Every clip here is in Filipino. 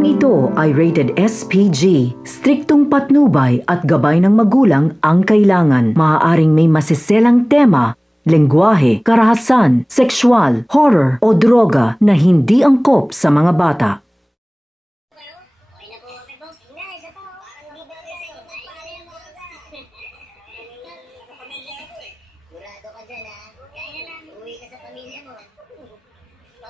Programang ito ay rated SPG. Striktong patnubay at gabay ng magulang ang kailangan. Maaaring may masiselang tema, lengguwahe, karahasan, sexual, horror o droga na hindi angkop sa mga bata. Sigurado ka dyan, ha? Kaya na lang, uwi ka sa pamilya mo.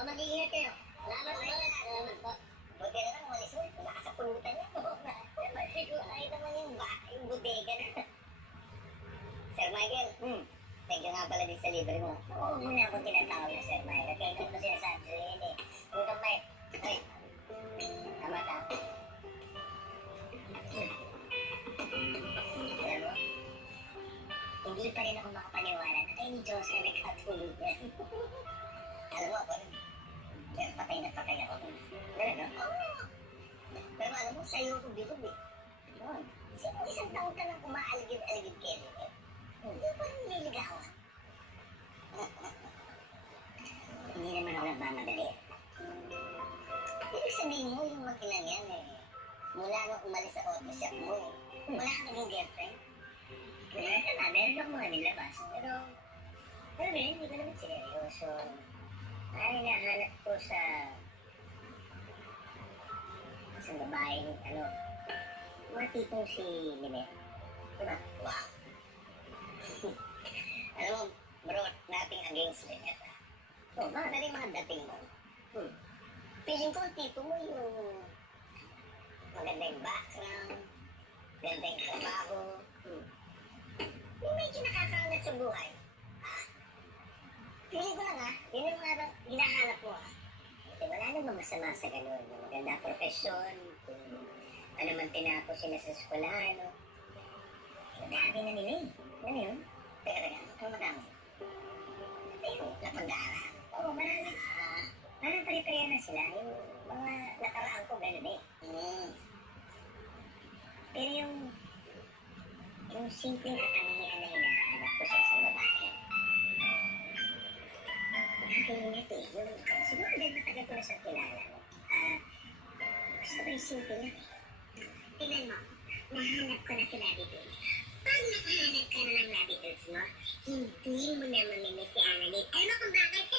Mag-iingat kayo. Salamat po. Salamat po. Buti na lang, walis mo. Wala ka sa pulutan niya. Siguro ay naman yung bodega na. Sir Michael, thank you nga pala din sa libre mo. Oo, muna akong tinatawag na Sir Michael. Kaya ito sinasabi sa yun eh. Kung kamay, ay, tama. Alam mo, hindi pa rin ako makapaniwala na kayo ni Diyos ay nagkatulog yan. Alam mo ako rin, pero patay na patay ako. Pero no? Pero alam mo, sa'yo ako bilog eh. Sino isang taon ka nang umaaligid-aligid kayo? Hindi pa rin nililigawan. Hindi naman ako nagmamadali. Ibig sabihin mo yung makinang yan eh. Mula nung umalis sa auto shop mo, wala ka naging girlfriend. Meron ako mga nilabas. Pero hindi ko naman seryoso. Ay, nahanap ko sa babaeng, mga tipong si Limet. Diba? Wow. Alam mo, bro, nothing against Limet. Baka na rin mga dating mo. Feeling ko, tipo mo yung maganda yung background, ganda yung trabaho, yung medyo nakakaangat sa buhay. Feeling ko lang yun yung mga hinahanap mo wala namang masama sa ganun. Maganda profesyon, kung ano man tinapos sila sa eskwelahan, dami na nila eh. Ano yun? Teka, ano madami? Ayun, napag-aaral. Oo, marami. Parang pare-pareha na sila. Yung mga nakaraan ko ganun eh. Pero yung simpleng katangian na hinahanap ko sa isang babae. Nakakilingat eh. Siguro dahil matagal ko na siyang kilala. Gusto ko yung simple lang eh. Tingnan mo, nahanap ko na si Latitudes. Pag nakahanap ka na ng Latitudes mo, hindi mo na mamimiss si Annalyn. Alam mo kung bakit?